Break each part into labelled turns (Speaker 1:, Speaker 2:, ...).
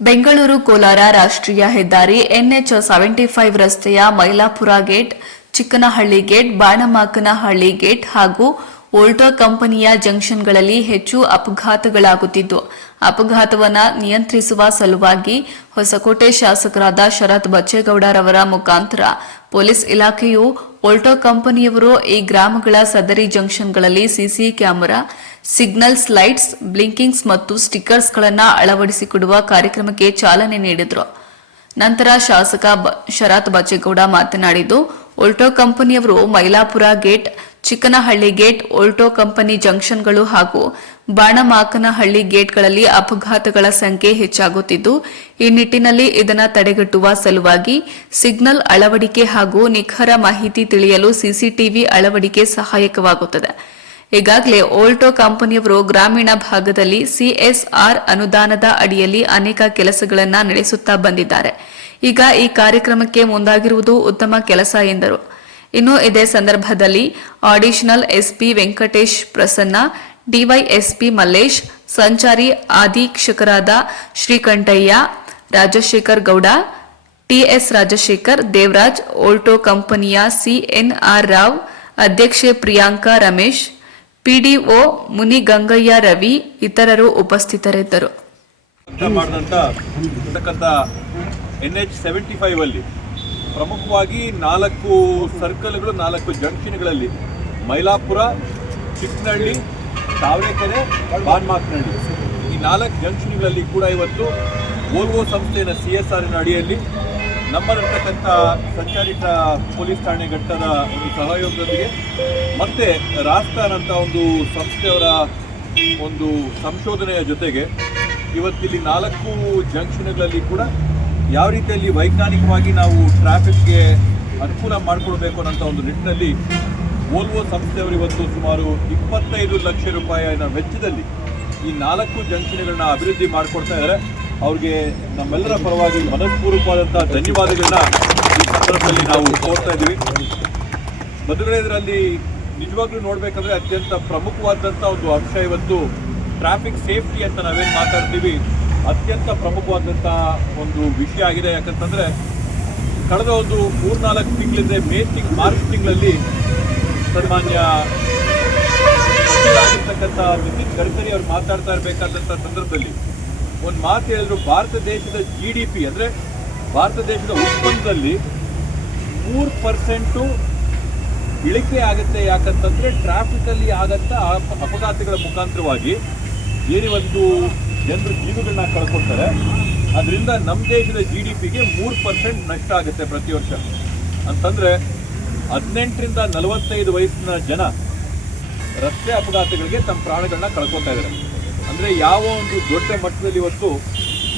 Speaker 1: ಬೆಂಗಳೂರು ಕೋಲಾರ ರಾಷ್ಟ್ರೀಯ ಹೆದ್ದಾರಿ NH seventy five ರಸ್ತೆಯ Mailapura gate, Chikkanahalli gate, Banamakanahalli gate ಹಾಗೂ ವೋಲ್ಟಾ ಕಂಪನಿಯ ಜಂಕ್ಷನ್ಗಳಲ್ಲಿ ಹೆಚ್ಚು ಅಪಘಾತಗಳಾಗುತ್ತಿದ್ದು, ಅಪಘಾತವನ್ನು ನಿಯಂತ್ರಿಸುವ ಸಲುವಾಗಿ ಹೊಸಕೋಟೆ ಶಾಸಕರಾದ ಶರತ್ ಬಚ್ಚೇಗೌಡರವರ ಮುಖಾಂತರ ಪೊಲೀಸ್ ಇಲಾಖೆಯು ವೋಲ್ಟೋ ಕಂಪನಿಯವರು ಈ ಗ್ರಾಮಗಳ ಸದರಿ ಜಂಕ್ಷನ್ಗಳಲ್ಲಿ CC camera signals, lights, blinkings ಮತ್ತು ಸ್ಟಿಕ್ಕರ್ಸ್ಗಳನ್ನು ಅಳವಡಿಸಿಕೊಡುವ ಕಾರ್ಯಕ್ರಮಕ್ಕೆ ಚಾಲನೆ ನೀಡಿದರು. ನಂತರ ಶಾಸಕ ಶರತ್ ಬಚ್ಚೇಗೌಡ ಮಾತನಾಡಿದ್ದು ಓಲ್ಟೋ ಕಂಪನಿಯವರು Mailapura gate, Chikkanahalli gate Volto company ಜಂಕ್ಷನ್ಗಳು ಹಾಗೂ ಬಾಣಮಾಕನಹಳ್ಳಿ ಗೇಟ್ಗಳಲ್ಲಿ ಅಪಘಾತಗಳ ಸಂಖ್ಯೆ ಹೆಚ್ಚಾಗುತ್ತಿದ್ದು, ಈ ನಿಟ್ಟಿನಲ್ಲಿ ಇದನ್ನು ತಡೆಗಟ್ಟುವ ಸಲುವಾಗಿ ಸಿಗ್ನಲ್ ಅಳವಡಿಕೆ ಹಾಗೂ ನಿಖರ ಮಾಹಿತಿ ತಿಳಿಯಲು ಸಿಸಿಟಿವಿ ಅಳವಡಿಕೆ ಸಹಾಯಕವಾಗುತ್ತದೆ. ಈಗಾಗಲೇ ಓಲ್ಟೋ ಕಂಪನಿಯವರು ಗ್ರಾಮೀಣ ಭಾಗದಲ್ಲಿ ಸಿಎಸ್ಆರ್ ಅನುದಾನದ ಅಡಿಯಲ್ಲಿ ಅನೇಕ ಕೆಲಸಗಳನ್ನು ನಡೆಸುತ್ತಾ ಬಂದಿದ್ದಾರೆ. ಈಗ ಈ ಕಾರ್ಯಕ್ರಮಕ್ಕೆ ಮುಂದಾಗಿರುವುದು ಉತ್ತಮ ಕೆಲಸ ಎಂದರು. ಇನ್ನು ಇದೇ ಸಂದರ್ಭದಲ್ಲಿ additional SP Venkatesh Prasanna, DYSP Mallesh, ಸಂಚಾರಿ ಅಧೀಕ್ಷಕರಾದ ಶ್ರೀಕಂಠಯ್ಯ, ರಾಜಶೇಖರ್ ಗೌಡ, ಟಿಎಸ್ ರಾಜಶೇಖರ್, ದೇವರಾಜ್ ಓಲ್ಟೋ ಕಂಪನಿಯ ಸಿಎನ್ಆರ್ ರಾವ್, ಅಧ್ಯಕ್ಷೆ ಪ್ರಿಯಾಂಕಾ ರಮೇಶ್ ಪಿಡಿಒ ಮುನಿಗಂಗಯ್ಯ ರವಿ ಇತರರು ಉಪಸ್ಥಿತರಿದ್ದರು.
Speaker 2: ಸೆವೆಂಟಿ ಪ್ರಮುಖವಾಗಿ ನಾಲ್ಕು ಸರ್ಕಲ್ಗಳು, ನಾಲ್ಕು ಜಂಕ್ಷನ್ಗಳಲ್ಲಿ, ಮೈಲಾಪುರ ಚಿಕ್ಕನಹಳ್ಳಿ ತಾವರೆಕೆರೆ ಬಾನ್ಮಾಕ್ನಹಳ್ಳಿ ಈ ನಾಲ್ಕು ಜಂಕ್ಷನ್ಗಳಲ್ಲಿ ಕೂಡ ಇವತ್ತು ಓಲ್ವೋ ಸಂಸ್ಥೆಯ ಸಿ ಎಸ್ ಆರ್ನ ಅಡಿಯಲ್ಲಿ ನಮ್ಮಲ್ಲಿರ್ತಕ್ಕಂಥ ಸಂಚಾರಿತ ಪೊಲೀಸ್ ಠಾಣೆ ಘಟ್ಟದ ಒಂದು ಸಹಯೋಗದೊಂದಿಗೆ ಮತ್ತು ರಾಸ್ತಾನ್ ಅಂತ ಒಂದು ಸಂಸ್ಥೆಯವರ ಒಂದು ಸಂಶೋಧನೆಯ ಜೊತೆಗೆ ಇವತ್ತಿಲ್ಲಿ ನಾಲ್ಕು ಜಂಕ್ಷನ್ಗಳಲ್ಲಿ ಕೂಡ ಯಾವ ರೀತಿಯಲ್ಲಿ ವೈಜ್ಞಾನಿಕವಾಗಿ ನಾವು ಟ್ರಾಫಿಕ್ಗೆ ಅನುಕೂಲ ಮಾಡಿಕೊಡ್ಬೇಕು ಅನ್ನೋಂಥ ಒಂದು ನಿಟ್ಟಿನಲ್ಲಿ ಓಲ್ವೋ ಸಂಸ್ಥೆಯವರು ಇವತ್ತು ಸುಮಾರು ಇಪ್ಪತ್ತೈದು ಲಕ್ಷ ರೂಪಾಯಿನ ವೆಚ್ಚದಲ್ಲಿ ಈ ನಾಲ್ಕು ಜಂಕ್ಷನ್ಗಳನ್ನ ಅಭಿವೃದ್ಧಿ ಮಾಡಿಕೊಡ್ತಾ ಇದ್ದಾರೆ. ಅವ್ರಿಗೆ ನಮ್ಮೆಲ್ಲರ ಪರವಾಗಿ ಮನಸ್ಪೂರ್ವಕವಾದಂಥ ಧನ್ಯವಾದಗಳನ್ನ ಈ ಸಂದರ್ಭದಲ್ಲಿ ನಾವು ತೋರ್ತಾ ಇದ್ದೀವಿ. ಮೊದಲನೇದರಲ್ಲಿ ನಿಜವಾಗ್ಲೂ ನೋಡಬೇಕಂದ್ರೆ ಅತ್ಯಂತ ಪ್ರಮುಖವಾದಂಥ ಒಂದು ಅಂಶ ಇವತ್ತು ಟ್ರಾಫಿಕ್ ಸೇಫ್ಟಿ ಅಂತ ನಾವೇನು ಮಾತಾಡ್ತೀವಿ. ಅತ್ಯಂತ ಪ್ರಮುಖವಾದಂಥ ಒಂದು ವಿಷಯ ಆಗಿದೆ. ಯಾಕಂತಂದರೆ ಕಳೆದ ಒಂದು ಮೂರ್ನಾಲ್ಕು ತಿಂಗಳಿಂದ ಮೇ ತಿಂಗ್, ಮಾರ್ಚ್ ತಿಂಗಳಲ್ಲಿ ಸನ್ಮಾನ್ಯ ನಿತಿನ್ ಗಡ್ಕರಿ ಅವ್ರು ಮಾತಾಡ್ತಾ ಇರಬೇಕಾದಂಥ ಸಂದರ್ಭದಲ್ಲಿ ಒಂದು ಮಾತು ಹೇಳಿದ್ರು ಭಾರತ ದೇಶದ ಜಿ ಡಿ ಪಿ ಅಂದರೆ ಭಾರತ ದೇಶದ ಉತ್ಪನ್ನದಲ್ಲಿ ಮೂರು ಪರ್ಸೆಂಟು ಇಳಿಕೆ ಆಗುತ್ತೆ ಯಾಕಂತಂದರೆ ಟ್ರಾಫಿಕಲ್ಲಿ ಆಗಂತ ಅಪಘಾತಗಳ ಮುಖಾಂತರವಾಗಿ ಏನೇ ಒಂದು ಜನರು ಜೀವಗಳನ್ನ ಕಳ್ಕೊಳ್ತಾರೆ. ಅದರಿಂದ ನಮ್ಮ ದೇಶದ ಜಿ ಡಿ ಪಿಗೆ ಮೂರು ಪರ್ಸೆಂಟ್ ನಷ್ಟ ಆಗುತ್ತೆ ಪ್ರತಿ ವರ್ಷ. ಅಂತಂದರೆ ಹದಿನೆಂಟರಿಂದ ನಲವತ್ತೈದು ವಯಸ್ಸಿನ ಜನ ರಸ್ತೆ ಅಪಘಾತಗಳಿಗೆ ತಮ್ಮ ಪ್ರಾಣಗಳನ್ನ ಕಳ್ಕೊತಾ ಇದ್ದಾರೆ. ಅಂದ್ರೆ ಯಾವ ಒಂದು ದೊಡ್ಡ ಮಟ್ಟದಲ್ಲಿ ಇವತ್ತು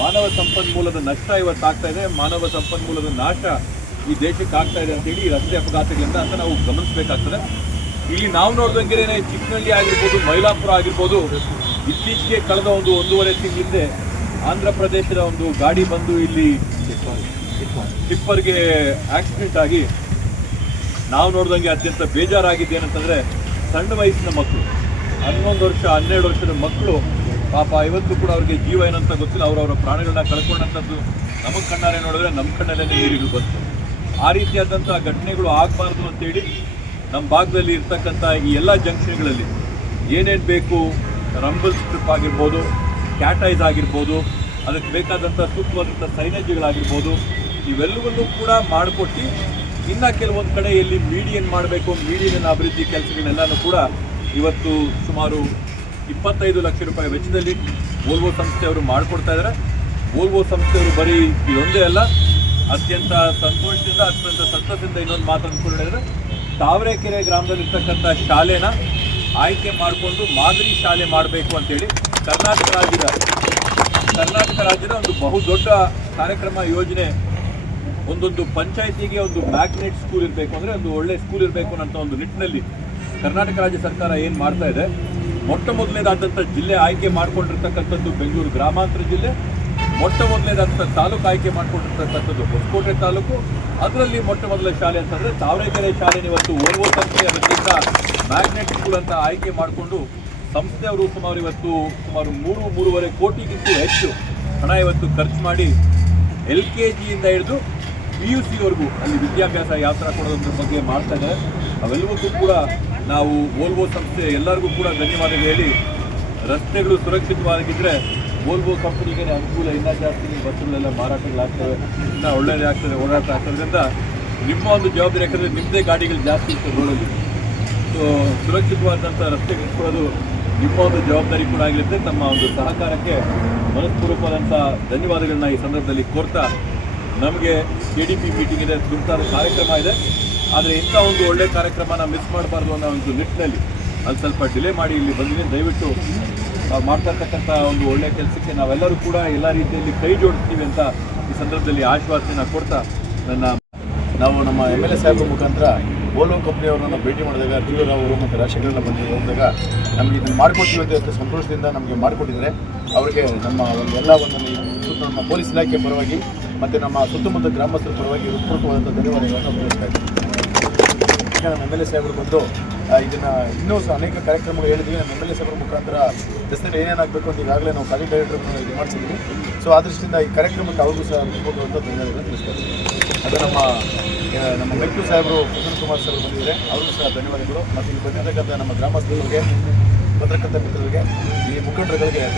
Speaker 2: ಮಾನವ ಸಂಪನ್ಮೂಲದ ನಷ್ಟ ಇವತ್ತು ಆಗ್ತಾ ಇದೆ, ಮಾನವ ಸಂಪನ್ಮೂಲದ ನಾಶ ಈ ದೇಶಕ್ಕೆ ಆಗ್ತಾ ಇದೆ ಅಂತೇಳಿ ರಸ್ತೆ ಅಪಘಾತಗಳಿಂದ ಅಂತ ನಾವು ಗಮನಿಸಬೇಕಾಗ್ತದೆ. ಇಲ್ಲಿ ನಾವು ನೋಡ್ದಂಗೆ ಚಿಕ್ಕನಹಳ್ಳಿ ಆಗಿರ್ಬೋದು, ಮೈಲಾಪುರ ಆಗಿರ್ಬೋದು, ಇತ್ತೀಚೆಗೆ ಕಳೆದ ಒಂದು ಒಂದೂವರೆ ತಿಂಗಳಿಂದ ಆಂಧ್ರ ಪ್ರದೇಶದ ಒಂದು ಗಾಡಿ ಬಂದು ಇಲ್ಲಿ ಟಿಪ್ಪರ್ಗೆ ಆಕ್ಸಿಡೆಂಟ್ ಆಗಿ ನಾವು ನೋಡ್ದಂಗೆ ಅತ್ಯಂತ ಬೇಜಾರಾಗಿದೆ ಏನಂತಂದರೆ ಸಣ್ಣ ವಯಸ್ಸಿನ ಮಕ್ಕಳು, ಹನ್ನೊಂದು ವರ್ಷ, ಹನ್ನೆರಡು ವರ್ಷದ ಮಕ್ಕಳು ಪಾಪ ಇವತ್ತು ಕೂಡ ಅವ್ರಿಗೆ ಜೀವ ಏನಂತ ಗೊತ್ತಿಲ್ಲ ಅವರವರ ಪ್ರಾಣಗಳನ್ನ ಕಳ್ಕೊಂಡಂಥದ್ದು ನಮಗೆ ಕಣ್ಣಾರೆ ನೋಡಿದ್ರೆ ನಮ್ಮ ಕಣ್ಣಲ್ಲೇ ನೀರಿಗಳು ಬಂತು. ಆ ರೀತಿಯಾದಂಥ ಘಟನೆಗಳು ಆಗಬಾರ್ದು ಅಂತೇಳಿ ನಮ್ಮ ಭಾಗದಲ್ಲಿ ಇರ್ತಕ್ಕಂಥ ಈ ಎಲ್ಲ ಜಂಕ್ಷನ್ಗಳಲ್ಲಿ ಏನೇನು ಬೇಕು, ರಂಬಲ್ ಸ್ಟ್ರಿಪ್ ಆಗಿರ್ಬೋದು, ಕ್ಯಾಟೈಸ್ ಆಗಿರ್ಬೋದು, ಅದಕ್ಕೆ ಬೇಕಾದಂಥ ಸೂಕ್ತವಾದಂಥ ಸೈನೇಜ್ಗಳಾಗಿರ್ಬೋದು, ಇವೆಲ್ಲವನ್ನೂ ಕೂಡ ಮಾಡಿಕೊಟ್ಟು ಇನ್ನು ಕೆಲವೊಂದು ಕಡೆ ಎಲ್ಲಿ ಮೀಡಿಯನ್ ಮಾಡಬೇಕು, ಮೀಡಿಯನ್ ಅಭಿವೃದ್ಧಿ ಕೆಲಸಗಳನ್ನೆಲ್ಲನೂ ಕೂಡ ಇವತ್ತು ಸುಮಾರು ಇಪ್ಪತ್ತೈದು ಲಕ್ಷ ರೂಪಾಯಿ ವೆಚ್ಚದಲ್ಲಿ ಓಲ್ವೋ ಸಂಸ್ಥೆಯವರು ಮಾಡಿಕೊಡ್ತಾ ಇದ್ದಾರೆ ಓಲ್ವೋ ಸಂಸ್ಥೆಯವರು ಬರೀ ಇದೊಂದೇ ಅಲ್ಲ, ಅತ್ಯಂತ ಸಂತೋಷದಿಂದ, ಅತ್ಯಂತ ಸಂತಸದಿಂದ ಇನ್ನೊಂದು ಮಾತು ಹೇಳಿದ್ರೆ, ತಾವರೆಕೆರೆ ಗ್ರಾಮದಲ್ಲಿರ್ತಕ್ಕಂಥ ಶಾಲೆನ ಆಯ್ಕೆ ಮಾಡಿಕೊಂಡು ಮಾದರಿ ಶಾಲೆ ಮಾಡಬೇಕು ಅಂತೇಳಿ ಕರ್ನಾಟಕ ರಾಜ್ಯದ ಕರ್ನಾಟಕ ರಾಜ್ಯದ ಒಂದು ಬಹುದೊಡ್ಡ ಕಾರ್ಯಕ್ರಮ ಯೋಜನೆ, ಒಂದೊಂದು ಪಂಚಾಯತಿಗೆ ಒಂದು ಮ್ಯಾಗ್ನೆಟ್ ಸ್ಕೂಲ್ ಇರಬೇಕು ಅಂದರೆ ಒಂದು ಒಳ್ಳೆ ಸ್ಕೂಲ್ ಇರಬೇಕು ಅನ್ನೋಂಥ ಒಂದು ನಿಟ್ಟಿನಲ್ಲಿ ಕರ್ನಾಟಕ ರಾಜ್ಯ ಸರ್ಕಾರ ಏನು ಮಾಡ್ತಾ ಇದೆ ಮೊಟ್ಟ ಮೊದಲನೇದಾದಂಥ ಜಿಲ್ಲೆ ಆಯ್ಕೆ ಮಾಡಿಕೊಂಡಿರ್ತಕ್ಕಂಥದ್ದು ಬೆಂಗಳೂರು ಗ್ರಾಮಾಂತರ ಜಿಲ್ಲೆ. ಮೊಟ್ಟ ಮೊದಲನೇದಾದಂಥ ತಾಲೂಕು ಆಯ್ಕೆ ಮಾಡಿಕೊಂಡಿರ್ತಕ್ಕಂಥದ್ದು ಹೊಸಕೋಟೆ ತಾಲೂಕು. ಅದರಲ್ಲಿ ಮೊಟ್ಟ ಮೊದಲ ಶಾಲೆ ಅಂತಂದರೆ ತಾವರೆಕೆರೆ ಶಾಲೆ ಇವತ್ತು ಓರ್ವ ಸಂಸ್ಥೆಯ ವತಿಯಿಂದ ಮ್ಯಾಗ್ನೆಟ್ ಸ್ಕೂಲ್ ಅಂತ ಆಯ್ಕೆ ಮಾಡಿಕೊಂಡು ಸಂಸ್ಥೆಯವರು ಸುಮಾರು ಇವತ್ತು ಸುಮಾರು ಮೂರು, ಮೂರುವರೆ ಕೋಟಿಗಿಂತ ಹೆಚ್ಚು ಹಣ ಇವತ್ತು ಖರ್ಚು ಮಾಡಿ ಎಲ್ ಕೆ ಜಿಯಿಂದ ಹಿಡಿದು ಪಿ ಯು ಸಿವರೆಗೂ ಅಲ್ಲಿ ವಿದ್ಯಾಭ್ಯಾಸ ಯಾವ ಥರ ಕೊಡೋದ್ರ ಬಗ್ಗೆ ಮಾಡ್ತಾ ಅವೆಲ್ಲವಕ್ಕೂ ಕೂಡ ನಾವು ಓಲ್ವೋ ಸಂಸ್ಥೆ ಎಲ್ಲರಿಗೂ ಕೂಡ ಧನ್ಯವಾದಗಳು ಹೇಳಿ, ರಸ್ತೆಗಳು ಸುರಕ್ಷಿತವಾಗಿದ್ದರೆ ಓಲ್ವೋ ಕಂಪನಿಗೆ ಅನುಕೂಲ ಇನ್ನೂ ಜಾಸ್ತಿ ಬಸ್ಸುಗಳೆಲ್ಲ ಮಾರಾಟಗಳಾಗ್ತವೆ, ಇನ್ನೂ ಒಳ್ಳೆಯದಾಗ್ತದೆ ಓಡಾಟ ಆಗ್ತದ್ರಿಂದ ನಿಮ್ಮ ಒಂದು ಜವಾಬ್ದಾರಿ ಯಾಕಂದರೆ ನಿಮ್ಮದೇ ಗಾಡಿಗಳು ಜಾಸ್ತಿ ಇರ್ತದೆ ರೋಡಲ್ಲಿ. ಸೊ ಸುರಕ್ಷಿತವಾದಂಥ ರಸ್ತೆಗಳು ಕೊಡೋದು ನಿಮ್ಮ ಒಂದು ಜವಾಬ್ದಾರಿ ಕೂಡ ಆಗಿರುತ್ತೆ. ತಮ್ಮ ಒಂದು ಸಹಕಾರಕ್ಕೆ ಮನಸ್ಪೂರ್ವಕವಾದಂಥ ಧನ್ಯವಾದಗಳನ್ನ ಈ ಸಂದರ್ಭದಲ್ಲಿ ಕೋರ್ತಾ, ನಮಗೆ ಕೆ ಡಿ ಪಿ ಮೀಟಿಂಗ್ ಇದೆ, ತುರ್ತಾದ ಕಾರ್ಯಕ್ರಮ ಇದೆ. ಆದರೆ ಇಂಥ ಒಂದು ಒಳ್ಳೆ ಕಾರ್ಯಕ್ರಮನ ಮಿಸ್ ಮಾಡಬಾರ್ದು ಅನ್ನೋ ಒಂದು ನಿಟ್ಟಿನಲ್ಲಿ ಅಲ್ಲಿ ಸ್ವಲ್ಪ ಡಿಲೇ ಮಾಡಿ ಇಲ್ಲಿ ಬಂದಿದ್ದೀನಿ. ದಯವಿಟ್ಟು ನಾವು ಮಾಡ್ತಾ ಇರ್ತಕ್ಕಂಥ ಒಂದು ಒಳ್ಳೆ ಕೆಲಸಕ್ಕೆ ನಾವೆಲ್ಲರೂ ಕೂಡ ಎಲ್ಲ ರೀತಿಯಲ್ಲಿ ಕೈ ಜೋಡಿಸ್ತೀವಿ ಅಂತ ಈ ಸಂದರ್ಭದಲ್ಲಿ ಆಶ್ವಾಸನ ಕೊಡ್ತಾ ನನ್ನ
Speaker 3: ನಾವು ನಮ್ಮ ಎಂ ಎಲ್ ಎ ಸಾಹೇಬ್ರ ಮುಖಾಂತರ ಓಲೋ ಕಂಪ್ನಿಯವರನ್ನು ಭೇಟಿ ಮಾಡಿದಾಗ ರಾವ್ ಅವರು ಮತ್ತು ರಾಜಶೇಖರನ್ನ ಬಂದು ಹೋದಾಗ ನಮಗೆ ಇದನ್ನು ಮಾಡಿಕೊಡ್ತೀವಿ ಅಂತ ಸಂತೋಷದಿಂದ ನಮಗೆ ಮಾಡಿಕೊಟ್ಟಿದ್ದಾರೆ. ಅವರಿಗೆ ನಮ್ಮ ಒಂದು ಎಲ್ಲ ಒಂದು ನಮ್ಮ ಪೊಲೀಸ್ ಇಲಾಖೆ ಪರವಾಗಿ ಮತ್ತು ನಮ್ಮ ಸುತ್ತಮುತ್ತ ಗ್ರಾಮಸ್ಥರ ಪರವಾಗಿ ಹೃತ್ಪೂರ್ವಕವಾದಂಥ ಧನ್ಯವಾದಗಳನ್ನು ತಿಳಿಸ್ತಾ ಇದ್ದೀನಿ. ಈಗ ನಮ್ಮ ಎಂ ಎಲ್ ಎ ಸಾಹೇಬರು ಬಂದು ಇದನ್ನ ಇನ್ನೂ ಸಹ ಅನೇಕ ಕಾರ್ಯಕ್ರಮಗಳು ಹೇಳಿದ್ವಿ. ನಮ್ಮ ಎಂ ಎಲ್ ಎ ಸಾಹೇಬರ ಮುಖಾಂತರ ರಸ್ತೆಯಲ್ಲಿ ಏನೇನಾಗಬೇಕು ಅಂತ ಈಗಾಗಲೇ ನಾವು ಪ್ರಾಜೆಕ್ಟ್ ಡೈರೆಕ್ಟರ್ ಇದು ಮಾಡಿಸಿದ್ವಿ. ಸೊ ಆ ದೃಷ್ಟಿಯಿಂದ ಈ ಕಾರ್ಯಕ್ರಮಕ್ಕೆ ಅವ್ರಿಗೂ ಸಹ ಹೋಗುವಂಥ ಇದ್ದೀನಿ ಅದು ನಮ್ಮ ನಮ್ಮ ಮೆಟ್ಟು ಸಾಹೇಬರು ಪ್ರಸನ್ನ ಕುಮಾರ್ ಸಾಹೇಬರು ಬಂದಿದ್ದಾರೆ. ಅವ್ರಿಗೂ ಸಹ ಧನ್ಯವಾದಗಳು. ಮತ್ತು ಇಲ್ಲಿ ಬಂದಿರತಕ್ಕಂಥ ನಮ್ಮ ಗ್ರಾಮಸ್ಥರಿಗೆ ಪತ್ರಕರ್ತ ಮಿತ್ರರಿಗೆ, ಈ ಮುಖಂಡರುಗಳಿಗೆ